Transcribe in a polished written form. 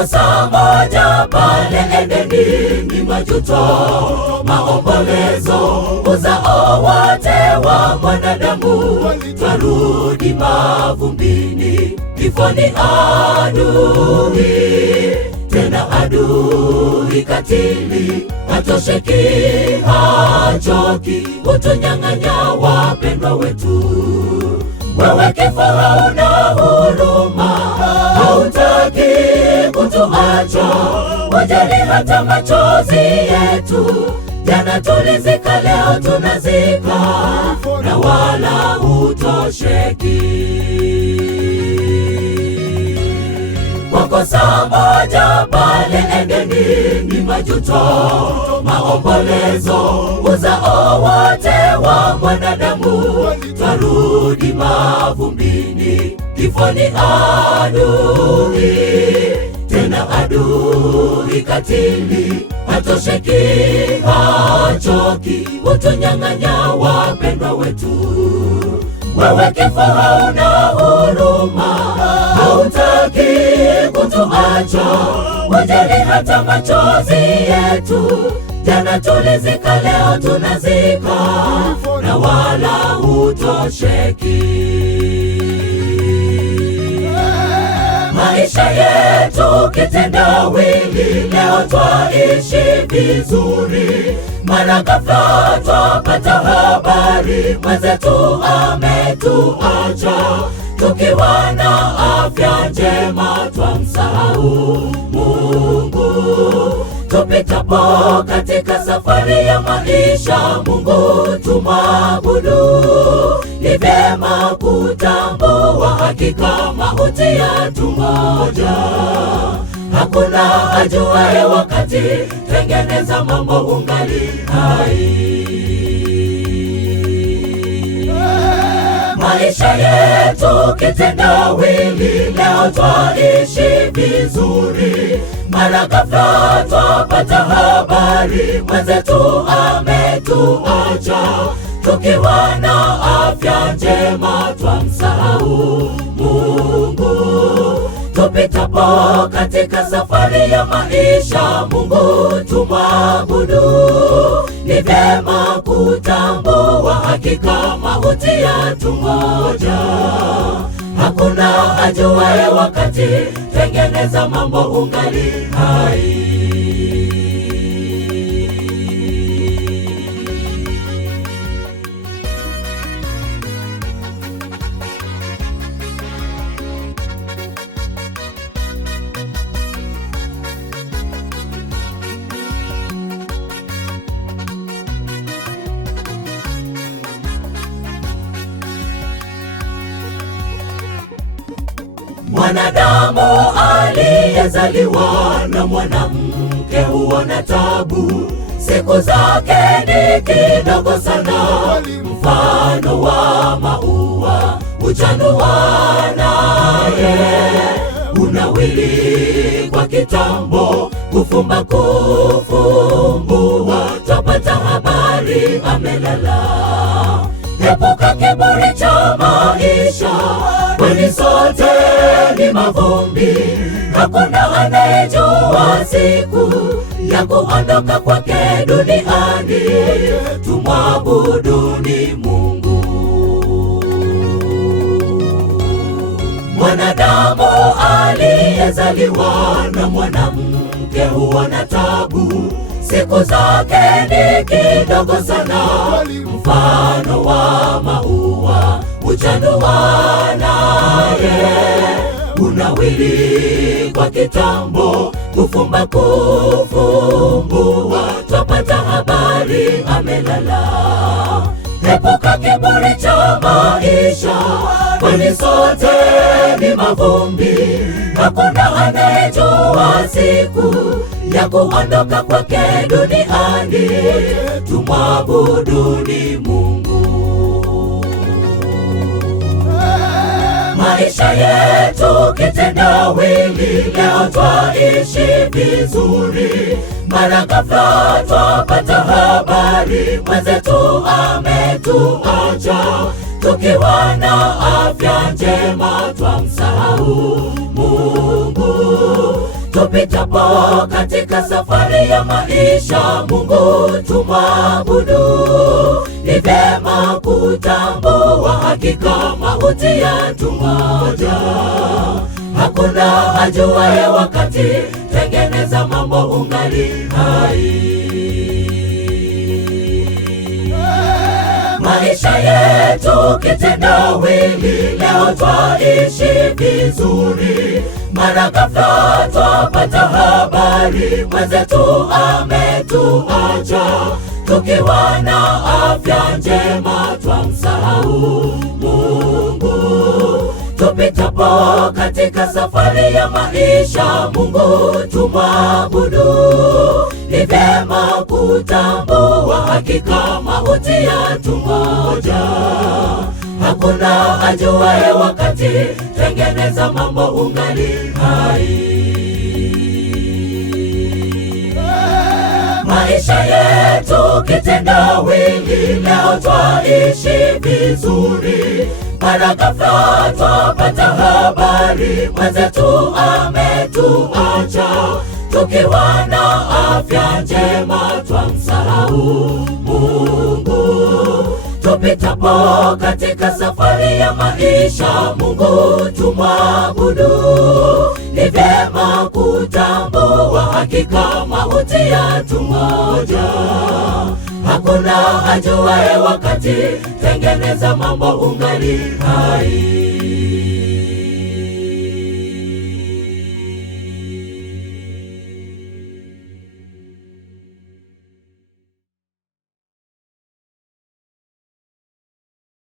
kosa moja pale Edeni ni majuto, maombolezo, uzao wote wa mwanadamu twarudi mavumbini. Kifo ni adui, tena adui katili, hatosheki hachoki, utunyang'anya wapendwa wetu. Wewe kifo hauna huruma, hautaki kutuacha, wajali hata machozi yetu. Jana tulizika, leo tunazika, na wala hutosheki. Kwa kosa moja pale Edeni ni majuto, maombolezo, uzao wote wa mwanadamu twarudi mavumbini. Kifo ni adui, tena adui katili, hatosheki hachoki, utunyang'anya wapendwa wetu. Wewe kifo hauna huruma, hautaki kutuacha, wajali hata machozi yetu. Jana tulizika, leo tunazika, na wala hutosheki. Maisha yetu kitendawili, leo twaishi vizuri, mara ghafla twapata habari mwenzetu ametuacha. Tukiwa na afya njema twamsahau Mungu. Tupitapo katika safari ya maisha, Mungu tumwabudu. Ni vyema kutambua hakika mauti yetu moja. Hakuna ajuaye wakati, tengeneza mambo ungali hai. Maisha yetu kitendawili, leo twaishi vizuri, mara ghafla twapata habari mwenzetu ametuacha. Tukiwa na afya njema twamsahau Mungu. Tupitapo katika safari ya maisha, Mungu tumwabudu. Ni vyema kutambua hakika mauti yetu moja. Hakuna ajuaye wakati, tengeneza mambo ungali hai. Mwanadamu aliyezaliwa na mwanamke huona tabu, siku zake ni kidogo sana. Mfano wa maua huchanua, naye unawili kwa kitambo. Kufumba kufumbua, twapata habari amelala. Epuka kiburi cha maisha, kwani sote ni mavumbi. Hakuna anayejua siku ya kuondoka kwake duniani. Tumwabudu ni Mungu. Mwanadamu aliyezaliwa na mwanamke huona tabu, siku zake ni kidogo sana. Mfano wa maua huchanua, naye unawili kwa kitambo. Kufumba kufumbua, twapata habari amelala. Epuka kiburi cha maisha, kwani sote ni mavumbi. Hakuna anayejua siku ya kuondoka kwake duniani. Tumwabudu ni Mungu. Maisha yetu kitendawili, leo twaishi vizuri, mara ghafla twapata habari mwenzetu ametuacha. Tukiwa na afya njema twamsahau Mungu. Tupitapo katika safari ya maisha, Mungu tumwabudu. Ni vyema kutambua hakika mauti yetu moja. Hakuna ajuaye wakati, tengeneza mambo ungali hai. Maisha yetu kitendawili, leo twaishi vizuri, mara ghafla twapata habari mwenzetu ametuacha. Tukiwa na afya njema twamsahau Mungu. Tupitapo katika safari ya maisha, Mungu tumwabudu. Ni vyema kutambua hakika mauti yetu moja. Hakuna ajuaye wakati, tengeneza mambo ungali hai. Maisha yetu kitendawili, leo twaishi vizuri, mara ghafla twapata habari mwenzetu ametuacha. Tukiwa na afya njema twamsahau Mungu. Tupitapo katika safari ya maisha, Mungu tumwabudu. Ni vyema kutambua hakika mauti yetu moja. Hakuna ajuaye wakati, tengeneza mambo ungali hai.